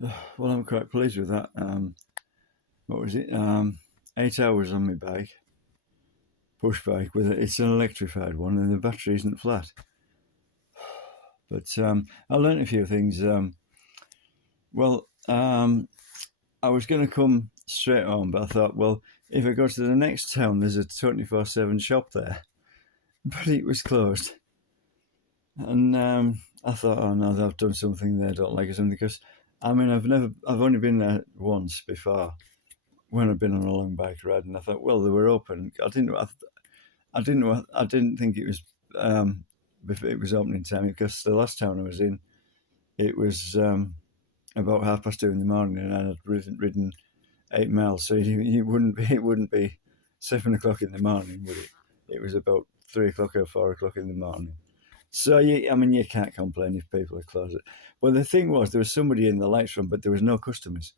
Well, I'm quite pleased with that. What was it? 8 hours on my bike, push bike. It's an electrified one, and the battery isn't flat. But I learnt a few things. Well, I was going to come straight home, but I thought, well, if I go to the next town, there's a 24/7 shop there, but it was closed. And I thought, oh no, I've done something they don't like or something. Because I've only been there once before when I've been on a long bike ride, and I thought, well, they were open. I didn't think it was before it was opening time, because the last town I was in, it was about 2:30 in the morning, and I had ridden 8 miles. So it wouldn't be 7 o'clock in the morning, would it? It was about 3 o'clock or 4 o'clock in the morning. So you can't complain if people are closed. But the thing was, there was somebody in the lights room, but there was no customers.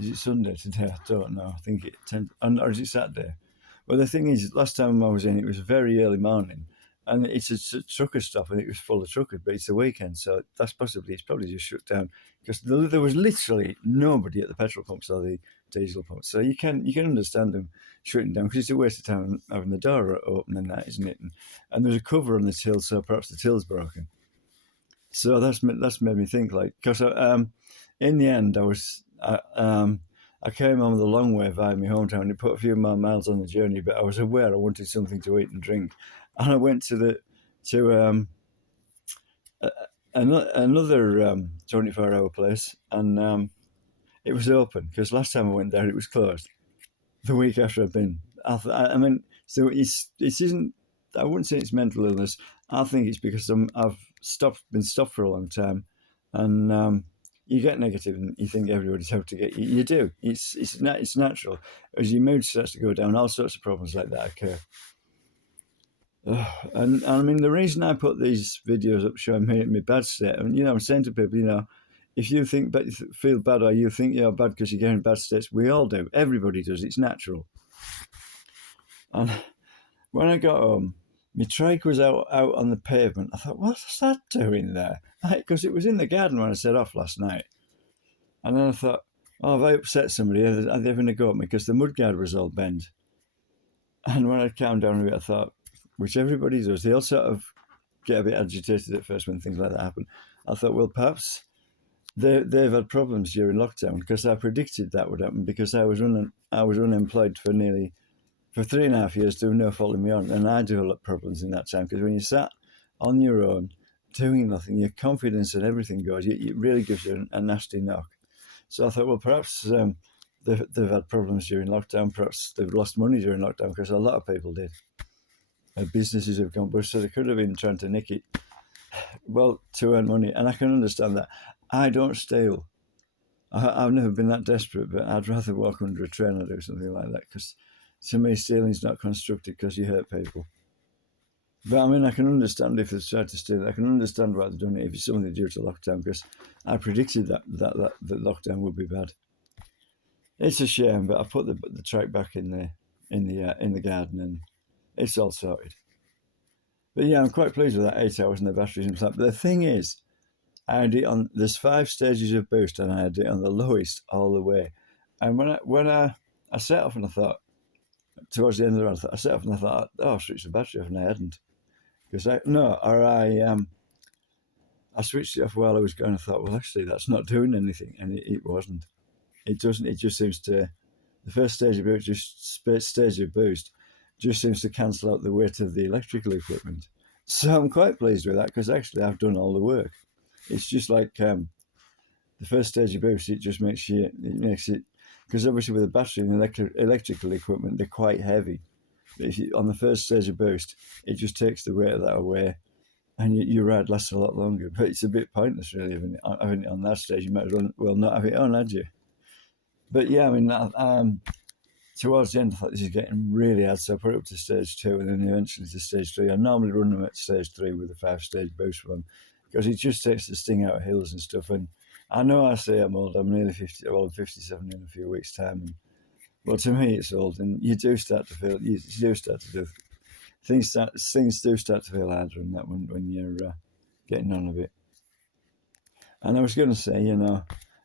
Is it Sunday today? I don't know. I think or is it Saturday? Well, the thing is, last time I was in, it was very early morning, and it's a trucker stop, and it was full of truckers. But it's the weekend, so it's probably just shut down, because there was literally nobody at the petrol pumps or the diesel pumps. So you can understand them shutting down, because it's a waste of time having the door open and that, isn't it? And there's a cover on the till, so perhaps the till's broken. So that's made me think, like, because in the end I came home the long way via my hometown. It put a few more miles on the journey, but I was aware I wanted something to eat and drink, and I went to another 24-hour place, and it was open, because last time I went there it was closed. The week after I've been, I mean, so it isn't. I wouldn't say it's mental illness. I think it's because I've been stopped for a long time, and you get negative and you think everybody's out to get you. You do. It's natural. As your mood starts to go down, all sorts of problems like that occur. And I mean, the reason I put these videos up showing me in my bad state, and I'm saying to people, if you feel bad, or you think you're bad because you're getting bad states, we all do. Everybody does. It's natural. And when I got home, my trike was out on the pavement. I thought, what's that doing there? Because it was in the garden when I set off last night. And then I thought, oh, have I upset somebody? Are they having a go at me? Because the mudguard was all bent. And when I calmed down a bit, I thought, which everybody does, they all sort of get a bit agitated at first when things like that happen. I thought, well, perhaps they've had problems during lockdown, because I predicted that would happen, because I was unemployed for 3.5 years doing no fault of my own, and I developed problems in that time, because when you sat on your own doing nothing, your confidence and everything goes. It really gives you a nasty knock. So I thought, well, perhaps they've had problems during lockdown. Perhaps they've lost money during lockdown, because a lot of people did. Businesses have gone bust, so they could have been trying to nick it, well, to earn money. And I can understand that. I don't steal. I've never been that desperate, but I'd rather walk under a train or do something like that, because to me, stealing's not constructive, because you hurt people. But I mean, I can understand if they've tried to steal. I can understand why they've done it if it's something due to lockdown, because I predicted that lockdown would be bad. It's a shame, but I put the trike back in the garden, and it's all sorted. But yeah, I'm quite pleased with that 8 hours and the batteries and stuff. But the thing is, I had it on. There's 5 stages of boost, and I had it on the lowest all the way. And when I set off, and I thought, towards the end of the run, I set off and I thought, oh, I switched the battery off, and I hadn't. I switched it off while I was going. I thought, well, actually, that's not doing anything, and it wasn't. It doesn't. It just seems to. The first stage of boost, just seems to cancel out the weight of the electrical equipment. So I'm quite pleased with that, because actually I've done all the work. It's just like the first stage of boost. It just makes it, because obviously with the battery and electrical equipment, they're quite heavy. On the first stage of boost, it just takes the weight of that away, and your ride lasts a lot longer. But it's a bit pointless, really, having it on that stage. You might as well not have it on, had you? But yeah, I mean, towards the end, I thought this is getting really hard, so I put it up to stage 2, and then eventually to stage 3. I normally run them at stage 3 with a 5-stage boost one, because it just takes the sting out of hills and stuff. And I know I say I'm old. I'm nearly 50. Well, I'm 57 in a few weeks' time. And well, to me, it's old, and you do start to feel. You do start to do things. Things do start to feel harder, and that when you're getting on a bit. And I was going to say,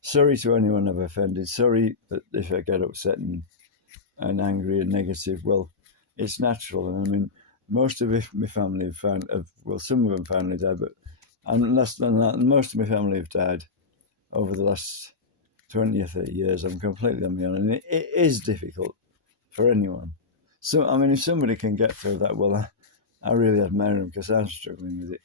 sorry to anyone I've offended. Sorry that if I get upset and angry and negative. Well, it's natural. And I mean, most of my family have found, well, some of them finally died, but and less than that, most of my family have died over the last 20 or 30 years. I'm completely on my own, and it is difficult for anyone. So, I mean, if somebody can get through that, well, I really admire them, because I'm struggling with it.